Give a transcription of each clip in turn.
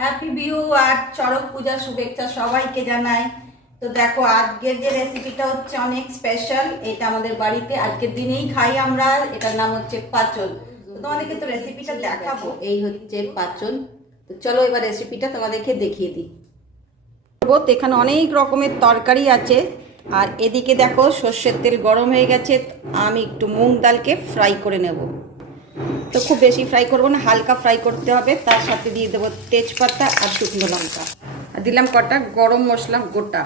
Happy Bihu আর চড়ক পূজার শুভেচ্ছা সবাইকে জানাই। তো দেখো আজকের যে রেসিপিটা হচ্ছে অনেক স্পেশাল। এটা আমাদের বাড়িতে আজকের দিনেই খাই আমরা। এটার নাম হচ্ছে পাচন। তো তোমাদেরকে তো রেসিপিটা দেখাবো। এই হচ্ছে পাচন। তো চলো এবার রেসিপিটা তোমাদেরকে দেখিয়ে দিই। তো এখানে অনেক রকমের তরকারি আছে। আর এদিকে দেখো সর্ষের তেল গরম হয়ে গেছে। আমি একটু মুগ ডালকে ফ্রাই করে নেব। তো খুব বেশি ফ্রাই করবো না, হালকা ফ্রাই করতে হবে। তার সাথে দিয়ে দেবো তেজপাতা আর শুকনো লঙ্কা, আর দিলাম কটা গরম মশলা গোটা।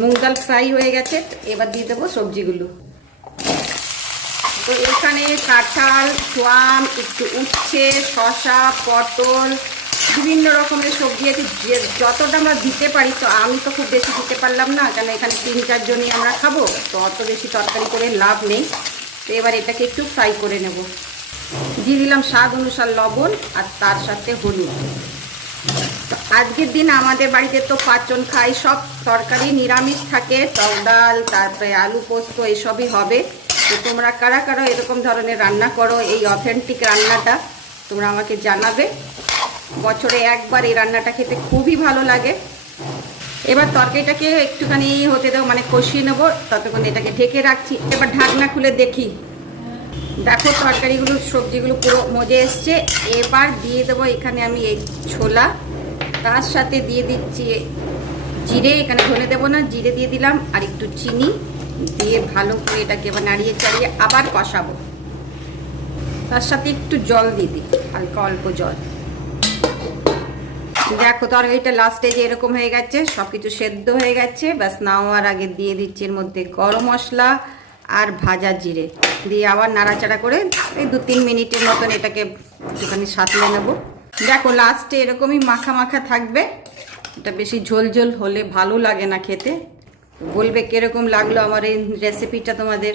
মুগ ডাল ফ্রাই হয়ে গেছে, এবার দিয়ে দেবো সবজিগুলো। তো এখানে কাঁঠাল, সোয়াম, একটু উচ্ছে, শসা, পটল, বিভিন্ন রকমের সবজি আছে। যে যতটা আমরা দিতে পারি, তো আমি তো খুব বেশি দিতে পারলাম না, কারণ এখানে 3-4 জনই আমরা খাবো, তো অত বেশি তরকারি করে লাভ নেই। তো এবার এটাকে একটু ফ্রাই করে নেব। দিয়ে দিলাম স্বাদ অনুসার লবণ আর তার সাথে হলুদ। তো আজকের দিন আমাদের বাড়িতে তো পাচন খাই, সব তরকারি নিরামিষ থাকে, টক ডাল, তারপরে আলু পোস্ত এসবই হবে। তো তোমরা কারা কারা এরকম ধরনের রান্না করো, এই অথেন্টিক রান্নাটা তোমরা আমাকে জানাবে। বছরে একবার এই রান্নাটা খেতে খুবই ভালো লাগে। এবার তরকারিটাকে একটুখানি হতে দেবো, মানে কষিয়ে নেবো, ততক্ষণ এটাকে ঢেকে রাখছি। এবার ঢাকনা খুলে দেখি। দেখো তরকারিগুলো, সবজিগুলো পুরো মজে এসছে। এবার দিয়ে দেবো এখানে আমি এই ছোলা, তার সাথে দিয়ে দিচ্ছি জিরে। এখানে ধনে দেবো না, জিরে দিয়ে দিলাম, আর একটু চিনি দিয়ে ভালো করে এটাকে এবার নাড়িয়ে চাড়িয়ে আবার কষাবো। তার সাথে একটু জল দিয়ে দিই, হালকা অল্প জল। দেখো তরকারিটা লাস্টে যে এরকম হয়ে গেছে, সব কিছু সেদ্ধ হয়ে গেছে। ব্যাস নামার আগে দিয়ে দিচ্ছি এর মধ্যে গরম মশলা আর ভাজা জিরে দিয়ে আবার নাড়াচাড়া করে এই 2-3 মিনিটের মতন এটাকে একটুখানি সাঁতলে নেব। দেখো লাস্টে এরকমই মাখা মাখা থাকবে। এটা বেশি ঝোল ঝোল হলে ভালো লাগে না খেতে। বলবে কিরকম লাগলো আমার এই রেসিপিটা তোমাদের।